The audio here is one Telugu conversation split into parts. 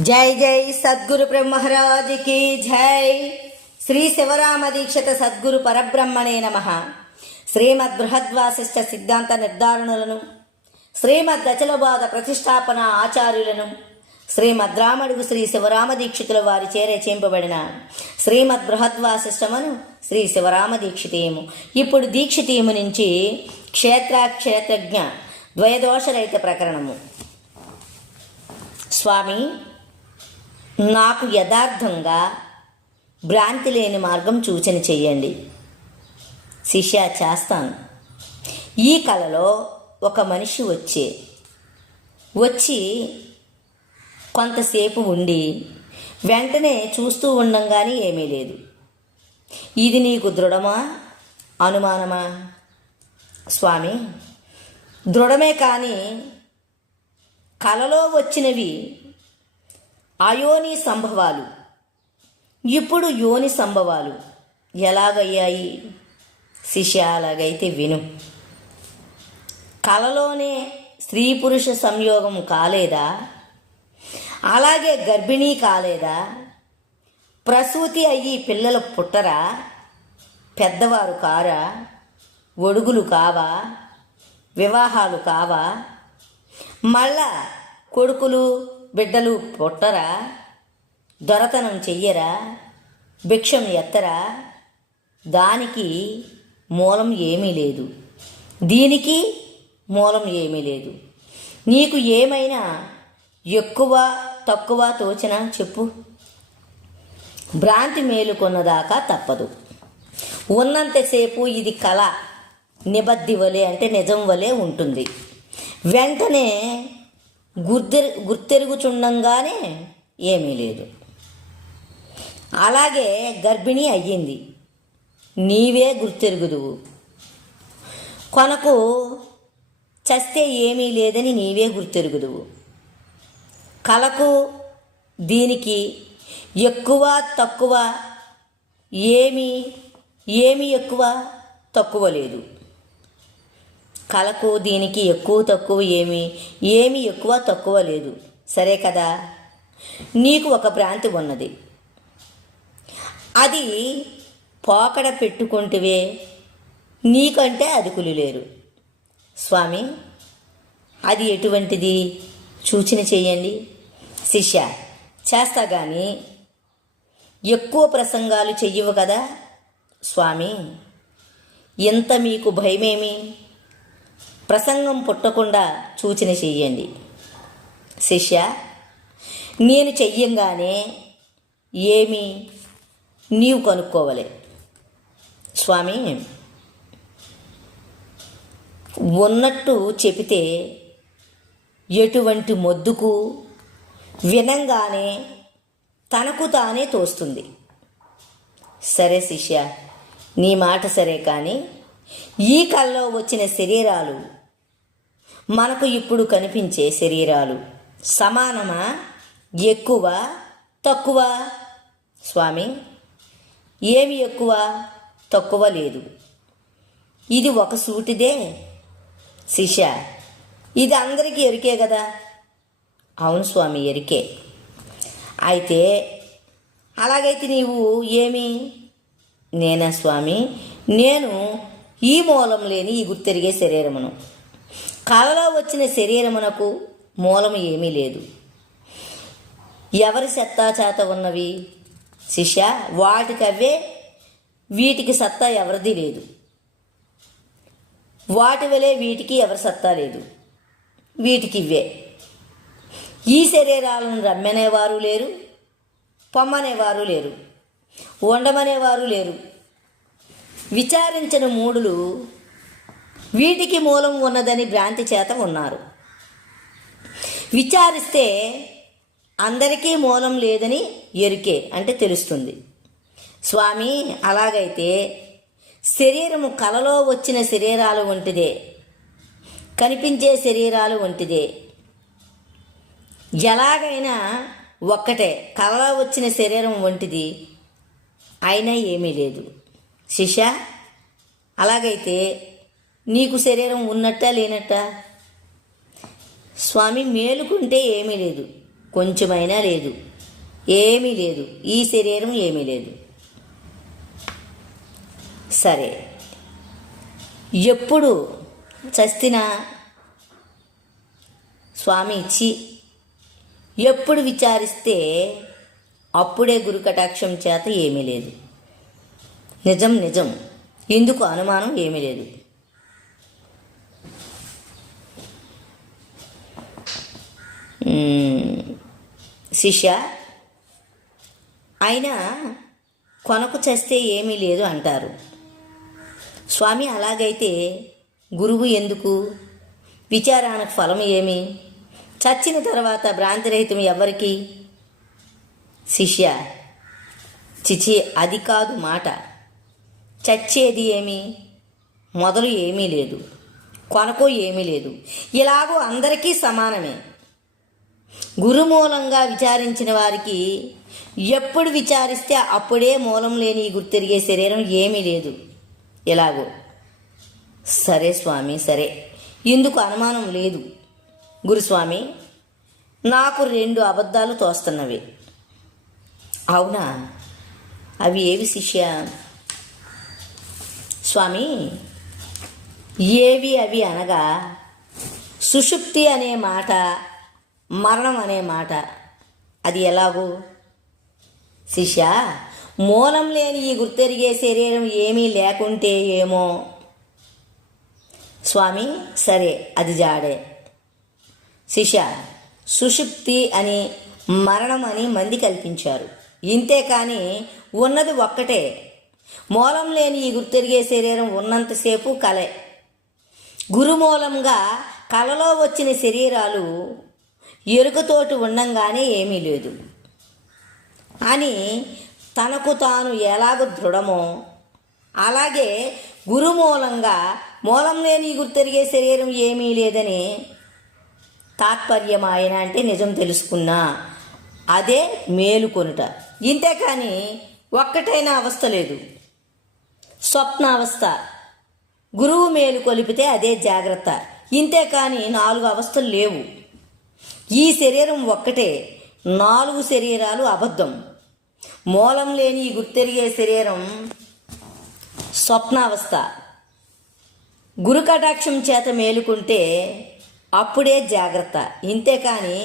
जय जय सद्गुरु ब्रह्म महाराज की जय। श्री शिवराम दीक्षित सद्गुरु परब्रह्मणे नमः। श्रीमद् बृहद्वासिष्ठ सिद्धांत निर्धारणुలను శ్రీమద్ అచలబాద ప్రతిష్టాపన ఆచార్యులను శ్రీమద్ రామడుగు శ్రీ శివరామ దీక్షితుల వారి చేరే చేంపబడిన శ్రీమద్ బృహద్వాసిష్టమును శ్రీ శివరామ దీక్షితీయము. ఇప్పుడు దీక్షితీయము నుంచి క్షేత్రజ్ఞ ద్వయదోషరహిత ప్రకరణము. స్వామి, నాకు యథార్థంగా భ్రాంతి లేని మార్గం సూచన చెయ్యండి. శిష్య, చేస్తాను. ఈ కలలో ఒక మనిషి వచ్చి కొంతసేపు ఉండి వెంటనే చూస్తూ ఉండంగానే ఏమీ లేదు. ఇది నీకు దృఢమా అనుమానమా? స్వామి, దృఢమే, కానీ కలలో వచ్చినవి అయోని సంభవాలు, ఇప్పుడు యోని సంభవాలు ఎలాగయ్యాయి? శిష్య, అలాగైతే విను. కలలోనే స్త్రీ పురుష సంయోగం కాలేదా? అలాగే గర్భిణీ కాలేదా? ప్రసూతి అయ్యి పిల్లలు పుట్టరా? పెద్దవారు కారా? ఒడుగులు కావా? వివాహాలు కావా? మళ్ళా కొడుకులు బిడ్డలు పుట్టరా? దొరతనం చెయ్యరా? భిక్షం ఎత్తరా? దానికి మూలం ఏమీ లేదు, దీనికి మూలం ఏమీ లేదు. నీకు ఏమైనా ఎక్కువ తక్కువ తోచినా చెప్పు. భ్రాంతి మేలుకొన్నదాకా తప్పదు. ఉన్నంతసేపు ఇది కళ, నిబద్ధి వలె అంటే నిజం వలె ఉంటుంది. వెంటనే గుర్తెరుగుచుండంగానే ఏమీ లేదు. అలాగే గర్భిణీ అయ్యింది, నీవే గుర్తెరుగుదువు. కొనకు చస్తే ఏమీ లేదని నీవే గుర్తెరుగుదువు. కలకు దీనికి ఎక్కువ తక్కువ ఏమి ఎక్కువ తక్కువ లేదు. కలకు దీనికి ఎక్కువ తక్కువ ఏమి ఎక్కువ తక్కువ లేదు. సరే కదా? నీకు ఒక భ్రాంతి ఉన్నది, అది పోకడ పెట్టుకుంటువే, నీకంటే అదుకులు లేరు. స్వామి, అది ఎటువంటిది సూచన చేయండి. శిష్య, చేస్తా కానీ ఎక్కువ ప్రసంగాలు చెయ్యవు కదా. స్వామి, ఎంత మీకు భయమేమి? ప్రసంగం పుట్టకుండా సూచన చెయ్యండి. శిష్య, నేను చెయ్యంగానే ఏమి నీవు కనుక్కోవలే. స్వామి, ఉన్నట్టు చెబితే ఎటువంటి మొద్దుకు వినంగానే తనకు తానే తోస్తుంది. సరే శిష్య, నీ మాట సరే, కానీ ఈ కల్లో వచ్చిన శరీరాలు మనకు ఇప్పుడు కనిపించే శరీరాలు సమానమా, ఎక్కువ తక్కువ? స్వామి, ఏమి ఎక్కువ తక్కువ లేదు, ఇది ఒక సూటిదే. శిష్య, ఇది అందరికీ ఎరికే కదా. అవును స్వామి, ఎరికే. అయితే అలాగైతే నీవు ఏమి? నేనా స్వామి, నేను ఈ మూలం లేని ఈ గుర్తెరిగే శరీరమును. కలలో వచ్చిన శరీరమునకు మూలము ఏమీ లేదు. ఎవరి సత్తా చేత ఉన్నవి? శిష్య, వాటికవే, వీటికి సత్తా ఎవరిది లేదు. వాటి వలె వీటికి ఎవరి సత్తా లేదు, వీటికి ఇవే. ఈ శరీరాలను రమ్మనేవారు లేరు, పొమ్మనేవారు లేరు, ఉండమనేవారు లేరు. విచారించిన మూడులు వీటికి మూలం ఉన్నదని భ్రాంతి చేత ఉన్నారు. విచారిస్తే అందరికీ మూలం లేదని ఎరికే అంటే తెలుస్తుంది. స్వామి, అలాగైతే శరీరము కలలో వచ్చిన శరీరాలు వంటిదే, కనిపించే శరీరాలు వంటిదే. ఎలాగైనా ఒక్కటే, కలలో వచ్చిన శరీరం వంటిది అయినా ఏమీ లేదు. శిష్య, అలాగైతే నీకు శరీరం ఉన్నట్టా లేనట్టా? స్వామి, మేలుకుంటే ఏమీ లేదు, కొంచెమైనా లేదు, ఏమీ లేదు, ఈ శరీరం ఏమీ లేదు. సరే, ఎప్పుడు చస్తినా స్వామి ఇచ్చి ఎప్పుడు విచారిస్తే అప్పుడే గురు కటాక్షం చేత ఏమీ లేదు. నిజం నిజం, ఇందుకు అనుమానం ఏమీ లేదు. శిష్య, అయినా కొనకు చస్తే ఏమీ లేదు అంటారు స్వామి. అలాగైతే గురువు ఎందుకు? విచారానికి ఫలం ఏమి? చచ్చిన తర్వాత భ్రాంతిరహితం ఎవరికి? శిష్య, చిచి, అది కాదు మాట. చచ్చేది ఏమి? మొదలు ఏమీ లేదు, కొనకు ఏమీ లేదు. ఇలాగూ అందరికీ సమానమే. గురుమూలంగా విచారించిన వారికి ఎప్పుడు విచారిస్తే అప్పుడే మూలం లేని గుర్తిరిగే శరీరం ఏమీ లేదు. ఎలాగో సరే స్వామి, సరే, ఇందుకు అనుమానం లేదు. గురుస్వామి, నాకు 2 అబద్ధాలు తోస్తున్నవి. అవునా? అవి ఏవి శిష్య? స్వామి, ఏవి అవి అనగా సుషుప్తి అనే మాట, మరణం అనే మాట. అది ఎలాగూ? శిష్య, మూలం లేని ఈ గుర్తెరిగే శరీరం ఏమీ లేకుంటే ఏమో. స్వామి, సరే, అది జాడే. శిష్య, సుషుప్తి అని మరణం అని మంది కల్పించారు, ఇంతే కానీ ఉన్నది ఒక్కటే. మూలం లేని ఈ గుర్తెరిగే శరీరం ఉన్నంతసేపు కలే. గురుమూలంగా కలలో వచ్చిన శరీరాలు ఎరుకతోటి ఉండంగానే ఏమీ లేదు అని తనకు తాను ఎలాగ దృఢమో, అలాగే గురుమూలంగా మూలం లేని గుర్తెరిగే శరీరం ఏమీ లేదని తాత్పర్యం. ఆయన అంటే నిజం తెలుసుకున్నా అదే మేలుకొనుట, ఇంతే కానీ ఒక్కటైనా అవస్థ లేదు. స్వప్నావస్థ. గురువు మేలు కొలిపితే అదే జాగ్రత్త, ఇంతే కానీ 4 అవస్థలు లేవు. ఈ శరీరం ఒక్కటే, 4 శరీరాలు అబద్ధం. మూలం లేని గుర్తెరిగే శరీరం స్వప్నావస్థ. గురు కటాక్షం చేత మేలుకుంటే అప్పుడే జాగ్రత్త, ఇంతే కానీ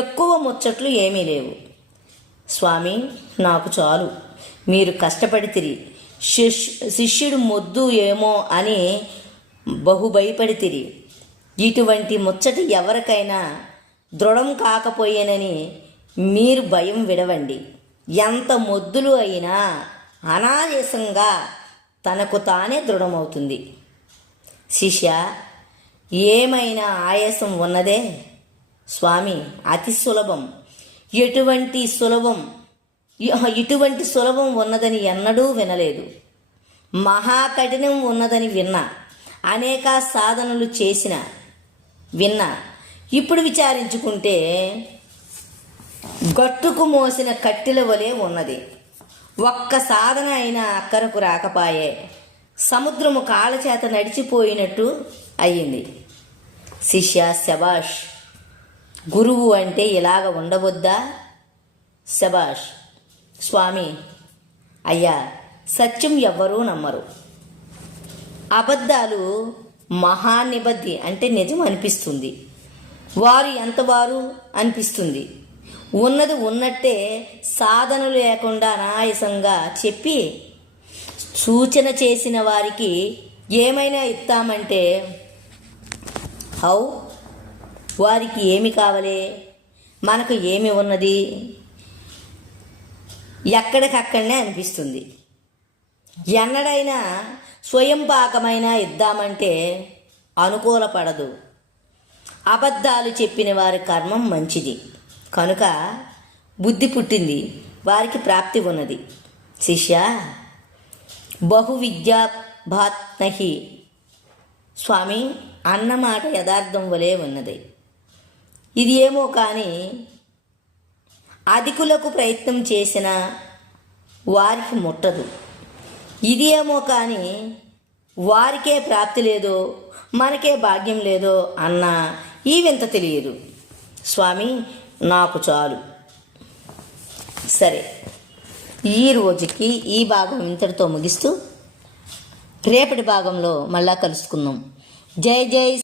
ఎక్కువ ముచ్చట్లు ఏమీ లేవు. స్వామి, నాకు చాలు. మీరు కష్టపడితిరి, శిష్యుడు మొద్దు ఏమో అని భయపడితిరి. ఇటువంటి ముచ్చట ఎవరికైనా దృఢం కాకపోయేనని మీరు భయం విడవండి. ఎంత మొద్దులు అయినా అనాయాసంగా తనకు తానే దృఢమవుతుంది. శిష్య, ఏమైనా ఆయాసం ఉన్నదే? స్వామి, అతి సులభం. ఇటువంటి సులభం ఉన్నదని ఎన్నడూ వినలేదు. మహాకఠినం ఉన్నదని విన్నా, అనేక సాధనలు చేసిన విన్నా. ఇప్పుడు విచారించుకుంటే గట్టుకు మోసిన కట్టెల వలె ఉన్నది. ఒక్క సాధన అయినా అక్కరకు రాకపాయే. సముద్రము కాళ్ళ చేత నడిచిపోయినట్టు అయ్యింది. శిష్య, శబాష్. గురువు అంటే ఇలాగ ఉండవద్దా? శబాష్. స్వామి, అయ్యా, సత్యం ఎవ్వరూ నమ్మరు. అబద్ధాలు మహానిబద్ధి అంటే నిజం అనిపిస్తుంది, వారు ఎంతవారు అనిపిస్తుంది. ఉన్నది ఉన్నట్టే సాధనలు లేకుండా అనాయాసంగా చెప్పి సూచన చేసిన వారికి ఏమైనా ఇస్తామంటే హౌ? వారికి ఏమి కావాలి? మనకు ఏమి ఉన్నది? ఎక్కడికక్కడనే అనిపిస్తుంది. ఎన్నడైనా స్వయం పాకమైనా ఇద్దామంటే అనుకూలపడదు. అబద్ధాలు చెప్పిన వారి కర్మం మంచిది కనుక బుద్ధి పుట్టింది, వారికి ప్రాప్తి ఉన్నది. శిష్య, బహువిద్యా భాత్ నహి. స్వామి, అన్నమాట యథార్థం వలె ఉన్నది. ఇది ఏమో కానీ అధికులకు ప్రయత్నం చేసిన వారికి ముట్టదు. ఇది ఏమో కానీ వారికే ప్రాప్తి లేదో మనకే భాగ్యం లేదో అన్న ఈ వింత తెలియదు. స్వామి, నాకు చాలు. సరే, ఈ రోజుకి ఈ భాగం ఇంతటితో ముగిస్తూ రేపటి భాగంలో మళ్ళా కలుసుకుందాం. జై జై